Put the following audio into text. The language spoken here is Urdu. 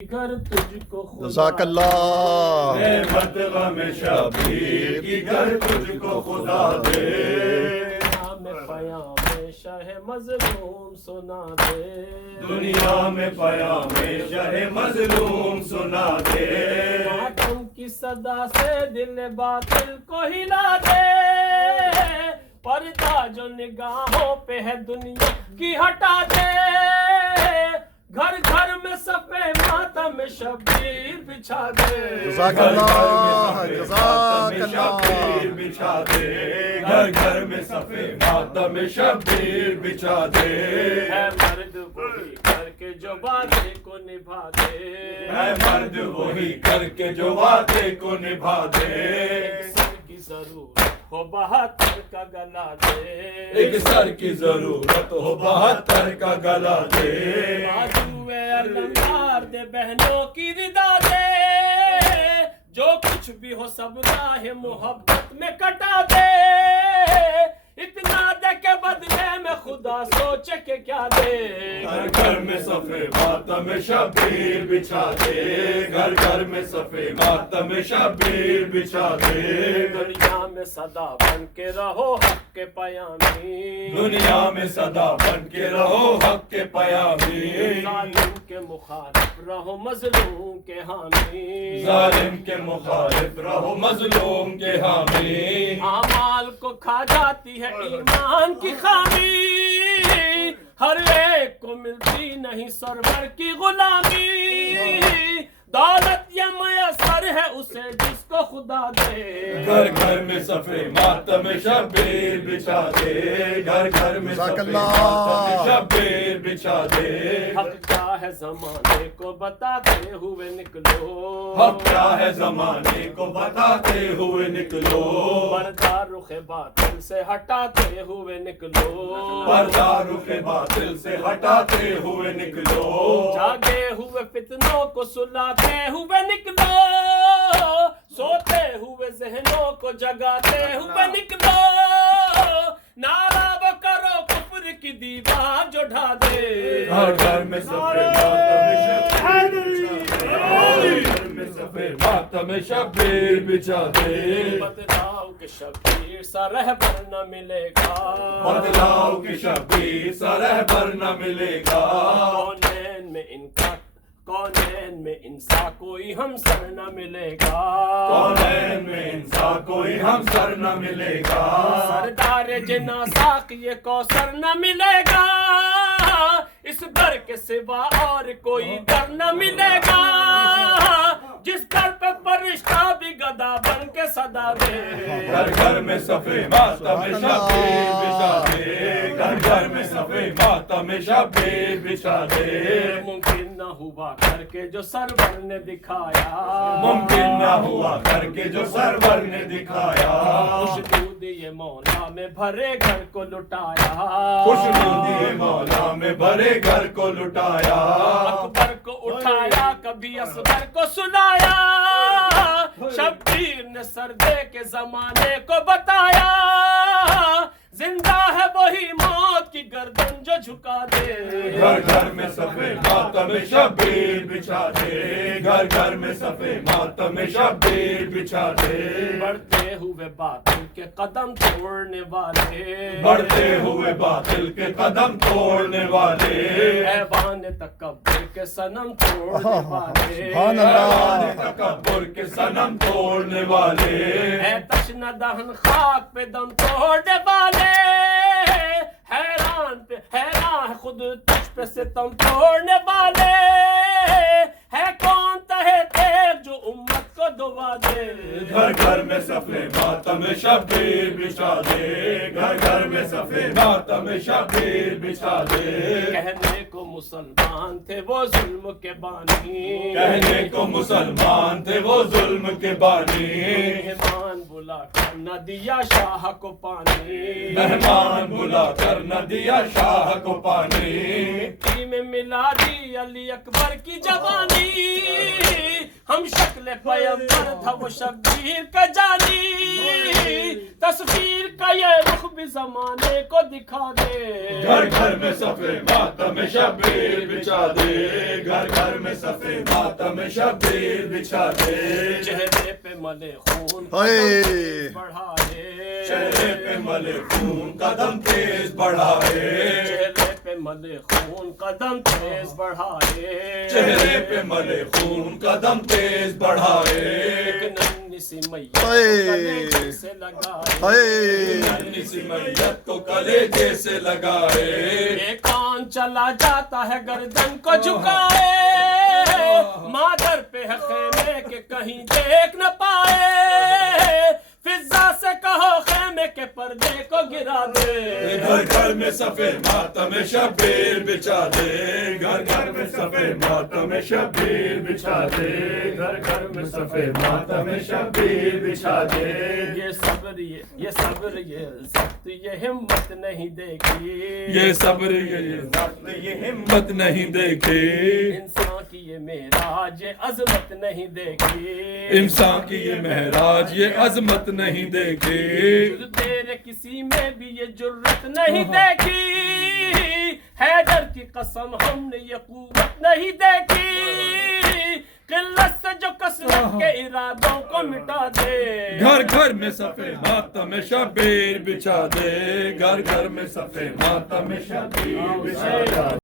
گھر تجھ کو خدا جزاک اللہ. نعمت غم شبیر کی گھر تجھ کو خدا دے. میں پیام شہ مظلوم سنا دے. دنیا میں پیام شہ مظلوم سنا دے. ماتم کی صدا سے دل باطل کو ہلا دے. پردہ جو نگاہوں پہ ہے دنیا کی ہٹا دے. گھر گھر میں صفے ماتم شبیر بچھا دے. جزاک اللہ. جزاک شبیر اللہ. بچھا دے. گھر گھر میں صفے ماتم شبیر بچھا دے. اے مرد وہی کر کے جو وعدے کو نبھا دے. اے مرد وہی کر کے جو وعدے کو نبھا دے. سر کی ضرورت ہو 72 کا گلا دے. ایک سر کی ضرورت ہو 72 کا گلا دے. بازوئے علمدار دے بہنوں کی ردا دے. جو کچھ بھی ہو سب راہ محبت میں کٹا دے. اتنا دے کے بدلے میں خدا سوچے کہ کیا دے. گھر گھر میں صفے ماتم شبیر بچھا دے. گھر گھر میں صفے ماتم شبیر بچھا دے. دنیا میں صدا بن کے رہو حق کے پیامی. دنیا میں صدا بن کے رہو حق کے پیامی. ظالم کے مخالف رہو مظلوم کے حامی. ظالم کے مخالف رہو مظلوم کے حامی. اعمال کو کھا جاتی ہے ایمان کی خامی. ہر ایک کو ملتی نہیں سرور کی غلامی. دولت یہ میسر ہے اسے جس کو خدا دے. گھر گھر میں صفے ماتم شبیر بچھا دے. گھر گھر میں جزاک صفے اللہ. ماتم شبیر بچھا دے. حق کیا ہے زمانے کو بتاتے ہوئے نکلو. حق کیا ہے زمانے کو بتاتے ہوئے نکلو. پردہ رخ باطل سے ہٹاتے ہوئے نکلو. پردہ رخ باطل سے ہٹاتے ہوئے نکلو. جاگے ہوئے فتنوں کو سلاتے ہوئے نکلو. سوتے ہوئے ذہنوں کو جگاتے ہوئے نکلو. نعرہ وہ کرو کفر کی دیوار جو ڈھا دے. گھر گھر میں صفے ماتم شبیر. گھر میں صفے ماتم شبیر بچھا دے. بتلاؤ کہ شبیر سا رہبر نہ ملے گا. بدلاؤ کی شبیر سا رہبر نہ ملے گا. کونین میں ان کا کونین میں انسا کوئی ہم سر نہ ملے گا. کونین میں انسان کوئی ہم سر نہ ملے گا. سردار جنا ساق یہ کوثر نہ ملے گا. اس در کے سوا اور کوئی در نہ ملے گا. جس در پہ فرشتہ بھی گدا بن کے صدا دے. گھر گھر میں صفے ماتم شبیر بچھا دے. گھر گھر میں صفے ماتم شبیر بچھا دے. ممکن نہ ہوا کر کے جو سرور نے دکھایا. ممکن نہ ہوا کر کے جو سرور نے دکھایا. خوشبو دیے مولا میں بھرے گھر کو لٹایا. خوشبو دیے مولا میں بھرے گھر کو لٹایا. اکبر کو اٹھایا کبھی اصغر کو سنایا. شبیر نے سردے کے زمانے کو بتایا. زندہ ہے وہی موت کی گردن جو جھکا دے. گھر گھر میں صفے ماتم شبیر بچھا دے. گھر گھر میں صفے ماتم شبیر بچھا دے. بڑھتے ہوئے باطل کے قدم توڑنے والے. بڑھتے ہوئے باطل کے قدم توڑنے والے. ایوان تکبر کے صنم توڑنے والے. سبحان اللہ. ایوان تکبر کے صنم توڑنے والے. اے تشنہ دہن خاک پہ دم توڑنے والے. حیران ہے خود تجھ پہ ستم توڑنے والے. ہے کون تہے تیغ جو امت کو دعا دے. گھر گھر میں صفے ماتم شبیر بچھا دے. گھر گھر میں صفے ماتم شبیر بچھا دے. کہنے کو مسلمان تھے وہ ظلم کے بانی. کہنے کو مسلمان تھے وہ ظلم کے بانی. مہمان بلا کر نہ دیا شاہ کو پانی. مہمان بلا کر نہ دیا شاہ کو پانی. مٹی میں ملا دی علی اکبر کی جوانی. ہم شکل پیمبر تھا وہ شبیر کا جانی. تصویر کا یہ رخ بھی زمانے کو دکھا دے گھر گھر میں صفے ماتم شبیر بچھا دے گھر گھر میں صفے ماتم شبیر بچھا دے چہرے پہ ملے خون ہائے بڑھائے چہرے پہ ملے خون قدم تیز بڑھائے چہرے پہ ملے خون قدم تیز بڑھائے چہرے پہ ملے خون قدم تیز بڑھائے ایک ننھی سی میت ہائے گلے سے لگائے ہائے ننھی سی میت کو کلیجے سے لگائے ایک کان چلا جاتا ہے گردن کو جھکائے مادر پہ ہے خیمے کے کہیں دیکھ نہ پائے فضا سے کہو خیمے کے پردے کو گرا دے گھر گھر میں صفے ماتم شبیر بچھا دے گھر گھر میں صفے ماتم شبیر بچھا دے گھر گھر میں صفے ماتم شبیر بچھا دے یہ صبر یہ ضبط یہ ہمت نہیں دیکھی یہ صبر یہ ہمت نہیں دیکھی انسان کی یہ معراج یہ عظمت نہیں دیکھی انسان کی یہ معراج یہ عظمت نہیں دیکھی جز تیرے کسی میں بھی یہ جرت نہیں دیکھی حیدر کی قسم ہم نے یہ قوت نہیں دیکھی قلت سے جو کثرت کے ارادوں کو مٹا دے گھر گھر میں صفے ماتم شبیر بچھا دے گھر گھر میں صفے ماتم شبیر بچھا دے